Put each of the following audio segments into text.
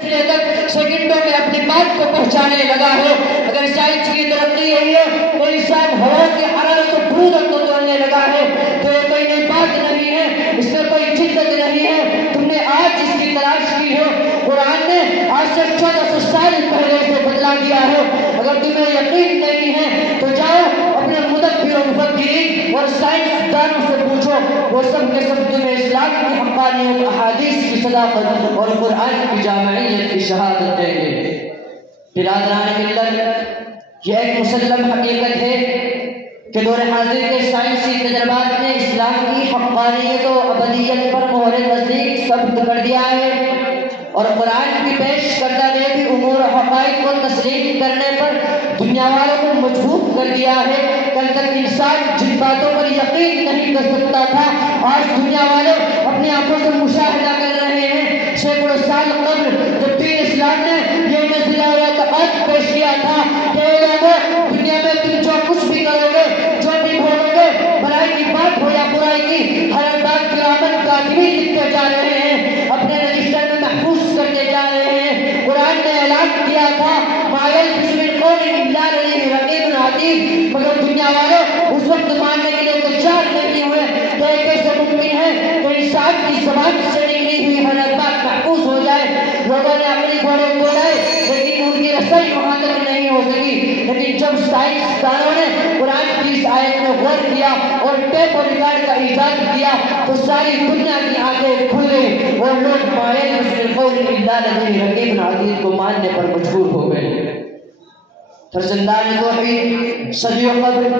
سیکنڈوں میں اپنی بات کو پہنچانے لگا ہے۔ اگر سائنس کی ترقی یہی ہے تو انسان ہوا کی حرارت کو برودت کو توڑنے لگا ہے تو یہ کوئی نئی بات نہیں ہے، اس میں کوئی جدت نہیں ہے۔ تم نے آج اس کی تلاش کی ہے، قرآن نے آج سے 1400 سال پہلے سے بدلا دیا ہے۔ اگر تمہیں یقین نہیں ہے تو جاؤ اپنے مدبر و مفکرین اور سائنس دانوں سے پوچھو، وہ سب کے سب تمہیں اسلام کی حقانیت، احادیث کی صداقت اور قرآن کی جامعیت کی شہادت دیں گے۔ برادران ملت، یہ ایک مسلم حقیقت ہے کہ دور حاضر کے سائنسی تجربات نے اسلام کی حقانیت و ابدیت پر مہر تصدیق ثبت کر دیا ہے، اور قرآن کی پیش کردہ نے بھی امور و حقائق کو تسلیم کرنے پر دنیا والوں کو مجبور کر دیا ہے۔ کل تک انسان جن باتوں پر یقین نہیں کر سکتا تھا، آج دنیا والے اپنی آنکھوں سے مشاہدہ کر رہے ہیں۔ سینکڑوں سال قبل جب دین اسلام نے یہ نظریہ اعتقاد پیش کیا تھا کہ لوگوں دنیا میں تم جو کچھ بھی کرو گے، جو بھی بولو گے، بھلائی کی بات ہو یا برائی کی، ہر بات کی آمد کاتبین لکھتے جا رہے ہیں، اپنے رجسٹر میں محفوظ کرتے جا رہے ہیں۔ قرآن نے اعلان کیا تھا مگر دنیا والے اس وقت ماننے کے لیے تیار نہیں ہوئے کہ کیسے ممکن ہے کہ انسان کی زبان سے نکلی ہوئی ہر بات محفوظ ہو جائے۔ لوگوں نے اپنی گھوڑے دوڑائے لیکن ان کی رسائی وہاں تک نہیں ہو سکی، لیکن جب سائنس دانوں نے قرآن کی اس آیت میں غور کیا اور ٹیپ اور ریکارڈ کا ایجاد کیا تو ساری دنیا کی آنکھیں کھل گئی اور لوگ رقیب کو ماننے پر مجبور ہو گئے۔ فرزندان توحید صدیوں قبل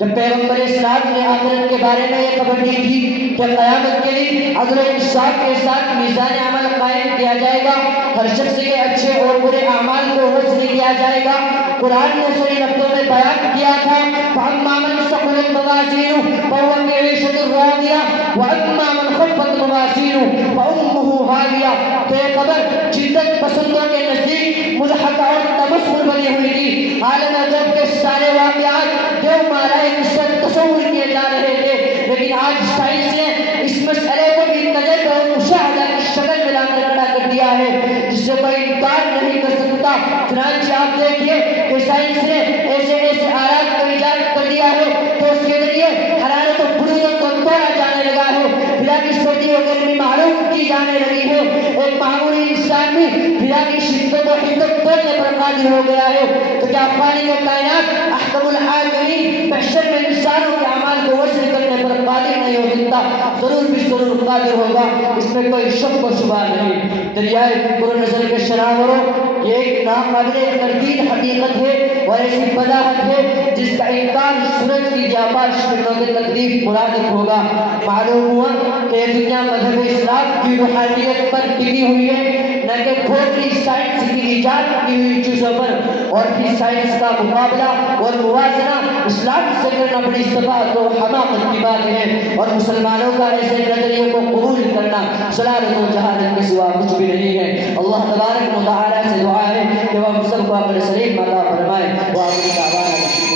جب پیغمبر اسلام نے آخرت کے بارے میں یہ خبر دی تھی کہ قیامت کے دن عدل و انصاف کے ساتھ میزان عمل قائم کیا جائے گا، ہر شخص کے اچھے اور برے اعمال کو وزن کیا جائے گا، قرآن نے صحیح لفظوں میں بیان کیا تھا فَأَمَّا مَنْ ثَقُلَتْ مَوَازِينُهُ فَهُوَ فِي عِيشَةٍ رَاضِيَةٍ وَأَمَّا مَنْ خَفَّتْ مَوَازِينُهُ فَأُمُّهُ هَاوِيَةٌ۔ کہ خبر جدت پسندوں کے نزدیک مضحکہ اور تبسم بنی ہوئی تھی۔ عالم ادب کے سارے واقعات جو مارائے نسبت تصور کیے جا رہے تھے، لیکن آج سائنس نے اس مسئلے کو بھی تجربہ اور مشاہدہ کی شکل میں لا کر کھڑا کر دیا ہے جس سے کوئی انکار نہیں کر سکتا۔ چنانچہ آپ دیکھیے کہ سائنس نے ایسے آلات کو ایجاد کر دیا ہے تو اس کے ذریعے حرارت و برودت کو توڑا جانے لگا ہے، فضا کی سردی و گرمی معلوم کی جانے لگی ہے۔ ایک معمولی انسان بھی فضا کی شدت و حدت توڑنے پر قادر ہو گیا ہے، تو کیا خالق کائنات احکم الحاکمین محشر میں انسانوں کے اعمال کو وزن کرنے پر قادر نہیں ہو سکتا؟ ضرور بھی ضرور قادر ہوگا، اس میں کوئی شک و شبہ نہیں۔ دریائے فکر و نظر کے شناوروں، یہ ایک ناقابل تردید حقیقت ہے اور ایسی وضاحت ہے جس کا انکار سورج کی جابار شکلوں کے تکلیف مرادف ہوگا۔ معلوم ہوا کہ یہ دنیا مذہب اسلام کی روحانیت پر ٹکی ہوئی ہے، نہ کہ کھوکھلی سائنس کی ایجاد کی ہوئی چیزوں پر، اور پھر سائنس کا مقابلہ اور موازنہ اسلام سے کرنا بڑی صفات و حماقت کی بات ہے، اور مسلمانوں کا ایسے نظریے کو قبول کرنا ضلالت و جہالت کے سوا کچھ بھی نہیں ہے۔ اللہ تبارک و تعالی سے دعا ہے کہ وہ ہم سب کو اپنے سلیم عطا فرمائے۔ وآخر دعوانا